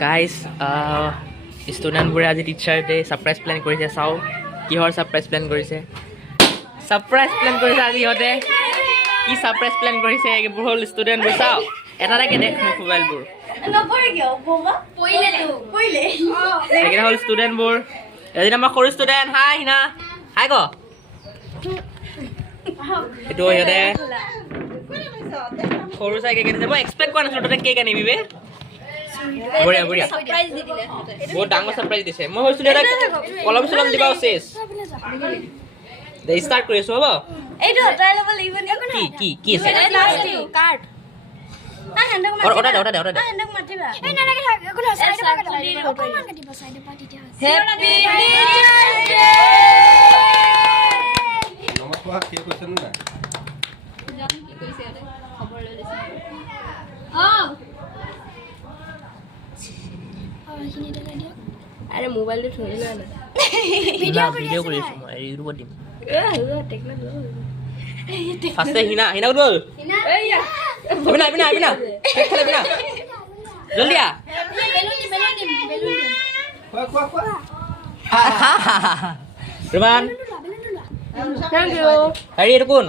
guys ষ্টুডেণ্টবোৰে আজি teacher day surprise plan কৰিছে চাওঁ কিহৰ ছাৰপ্ৰাইজ প্লেন কৰিছে আজি ইহঁতে কি ছাৰপ্ৰাইজ প্লেন কৰিছে এইবোৰ হ'ল ষ্টুডেণ্টবোৰ চাওঁ এটা এটাকে দেখ মোক মোবাইলবোৰ এইকেইটা হ'ল ষ্টুডেণ্টবোৰ এদিন আমাৰ সৰু ষ্টুডেণ্ট হাই হিনা হাই ক এইটো সিহঁতে সৰু চাই কেক আনিছে মই এক্সপেক্ট কৰা নাছিলোঁ তহঁতে কেক আনিবি বে বঢ়িয়া বঢ়িয়া বহুত ডাঙৰ ছাৰপ্ৰাইজ দিছে মই ভাবিছিলোঁ এটা কলম চলম দিবা চেছ দে ষ্টাৰ্ট কৰি আছোঁ হ'ব এইটো হটাই ল'ব লাগিব নি কি আছে কাৰ্ড অৰ্ডাৰ দে হেণ্ডক মাতিবা এই নালাগে থাক একো নহয় চাইডে অকমান কাটিব চাইডে পা তেতিয়া হেপী টিচাৰ্ছ ডে নমস্কাৰ কি কৈছে না জানি কি কৈছে ইয়াতে খবৰ লৈ লৈছে এইখিনি দেখা দিয়ক আৰে মোবাইলটো থৈ লোৱা না ভিডিঅ' কৰি আছোঁ মই ইউটিউবত দিম টেকনলজি ফাৰ্ষ্টে হিনা ক'ত গ'ল এইয়া আবিনা কেক খালে বিনা জলদি আ বেলুন দিম খোৱা ৰুমান থ্যাংক ইউ হেৰি এইটো কোন